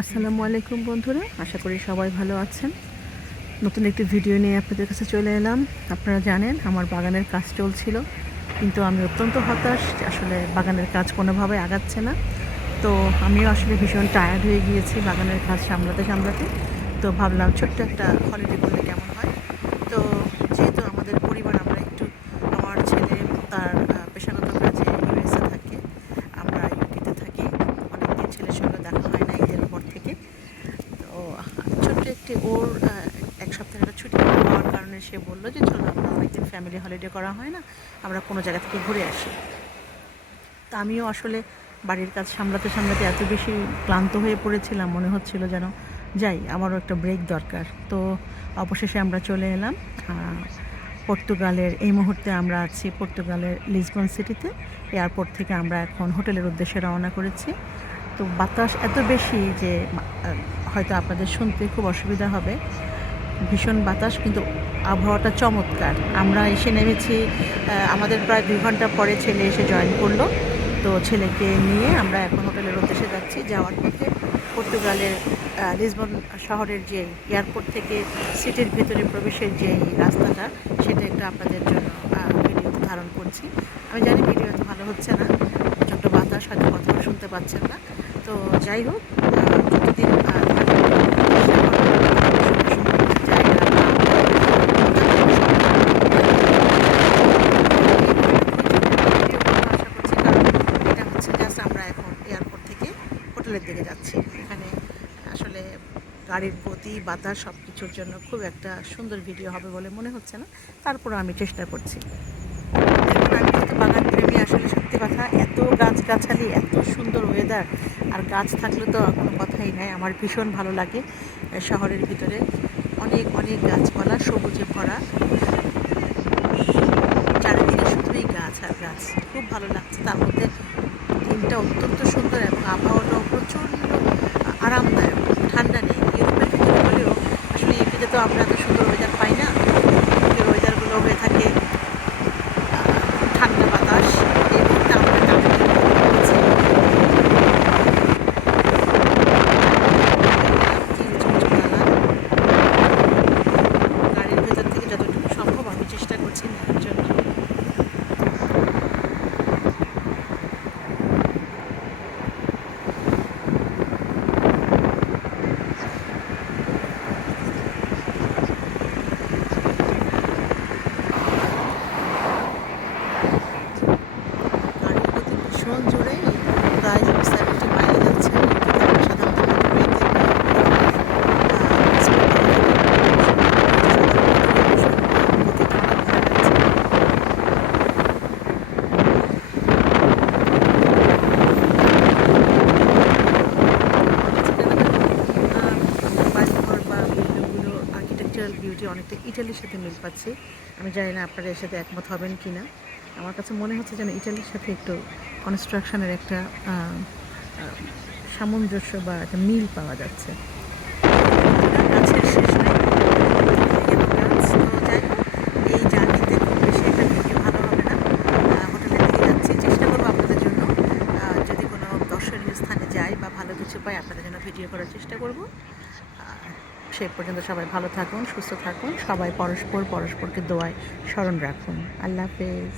আসসালামু আলাইকুম বন্ধুরা, আশা করি সবাই ভালো আছেন। নতুন একটি ভিডিও নিয়ে আপনাদের কাছে চলে এলাম। আপনারা জানেন আমার বাগানের কাজ চলছিল, কিন্তু আমি অত্যন্ত হতাশ যে আসলে বাগানের কাজ কোনোভাবে আগাচ্ছে না। তো আমিও আসলে ভীষণ টায়ার্ড হয়ে গিয়েছি বাগানের কাজ সামলাতে সামলাতে। তো ভাবলাম ছোট্ট একটা হলিডে করলে কেমন হয়। তো যেহেতু আমাদের পরিবার আমরা একটু, আমার ছেলে তার পেশাগত কাজে ইউএসএ থাকে, আমরা ইউকেতে থাকি। অনেকদিন ছেলের সঙ্গে দেখা হয় না ঈদের পর থেকে। তো ছোট্ট একটি ওর এক সপ্তাহের একটা ছুটি হওয়ার কারণে সে বলল যে চলো আমরা অনেকদিন ফ্যামিলি হলিডে করা হয় না, আমরা কোনো জায়গা থেকে ঘুরে আসি। তা আমিও আসলে বাড়ির কাজ সামলাতে সামলাতে এত বেশি ক্লান্ত হয়ে পড়েছিলাম, মনে হচ্ছিল যেন যাই, আমারও একটা ব্রেক দরকার। তো অবশেষে আমরা চলে এলাম পর্তুগালের। এই মুহূর্তে আমরা আছি পর্তুগালের লিসবন সিটিতে। এয়ারপোর্ট থেকে আমরা এখন হোটেলের উদ্দেশ্যে রওনা করেছি। তো বাতাস এত বেশি যে হয়তো আপনাদের শুনতে খুব অসুবিধা হবে। ভীষণ বাতাস, কিন্তু আবহাওয়াটা চমৎকার। আমরা এসে নেমেছি, আমাদের প্রায় 2 ঘন্টা পরে ছেলে এসে জয়েন করলো। তো ছেলেকে নিয়ে আমরা এখন হোটেলের উদ্দেশ্যে যাচ্ছি। যাওয়ার পথে পর্তুগালের লিসবন শহরের যে এয়ারপোর্ট থেকে সিটির ভেতরে প্রবেশের যে রাস্তাটা, সেটা একটু আপনাদের জন্য ভিডিওতে ধারণ করছি। আমি জানি ভিডিও এত ভালো হচ্ছে না, ছোট্ট বাতাস, হয়তো কথাও শুনতে পাচ্ছেন না। তো যাই হোক, যতদিন আমরা এখন এয়ারপোর্ট থেকে হোটেলের দিকে যাচ্ছি। এখানে আসলে গাড়ির গতি, বাতাস সব কিছুর জন্য খুব একটা সুন্দর ভিডিও হবে বলে মনে হচ্ছে না, তারপরও আমি চেষ্টা করছি। দেখুন, আমি কিন্তু বাগান প্রেমী, আসলে সত্যি কথা, এত গাছগাছালি, এত সুন্দর ওয়েদার, আর গাছ থাকলে তো কোনো কথাই নাই। আমার ভীষণ ভালো লাগে শহরের ভিতরে অনেক অনেক গাছপালা সবুজে ভরা, চারিদিকে শুধুই গাছ আর গাছ, খুব ভালো লাগছে। তার মধ্যে দিনটা অত্যন্ত সুন্দর এবং আবহাওয়াটাও প্রচণ্ড আরামদায়ক, ঠান্ডা নেই। ইউরোপের ভিতরে হলেও আসলে ইউকেতে তো আমরা এত সুন্দর ওয়েদার পাই না। ইউকের ওয়েদারগুলো হয়ে থাকে ঠান্ডা বাতাস। এই মুহূর্তে আমরা গাড়ির ভেতর থেকে যতটুকু সম্ভব আমি চেষ্টা করছি নেওয়ার জন্য। গাড়ির গতি ভীষণ জোরে, প্রায় 70 মাইলে যাচ্ছে। কিন্তু আমরা সাধারণত মোটরওয়েতে বাড়িঘর বা বিল্ডিংগুলো আর্কিটেকচারাল বিউটি অনেকটা ইটালির সাথে মিল পাচ্ছি। আমি জানি না আপনারা এর সাথে একমত হবেন কি না। আমার কাছে মনে হচ্ছে যেন ইটালির সাথে একটু কনস্ট্রাকশনের একটা সামঞ্জস্য বা একটা মিল পাওয়া যাচ্ছে। গাছের শেষ নাই, গাছ। তো যাই হোক, এই জার্নিতে খুব বেশি একটা ভিডিও ভালো হবে না। হোটেলের দিকে যাচ্ছি, চেষ্টা করবো আপনাদের জন্য যদি কোনো দর্শনীয় স্থানে যাই বা ভালো কিছু পাই আপনাদের জন্য ভিডিও করার চেষ্টা করব। সেই পর্যন্ত সবাই ভালো থাকুন, সুস্থ থাকুন, সবাই পরস্পরকে দোয়ায় স্মরণ রাখুন। আল্লাহ হাফেজ।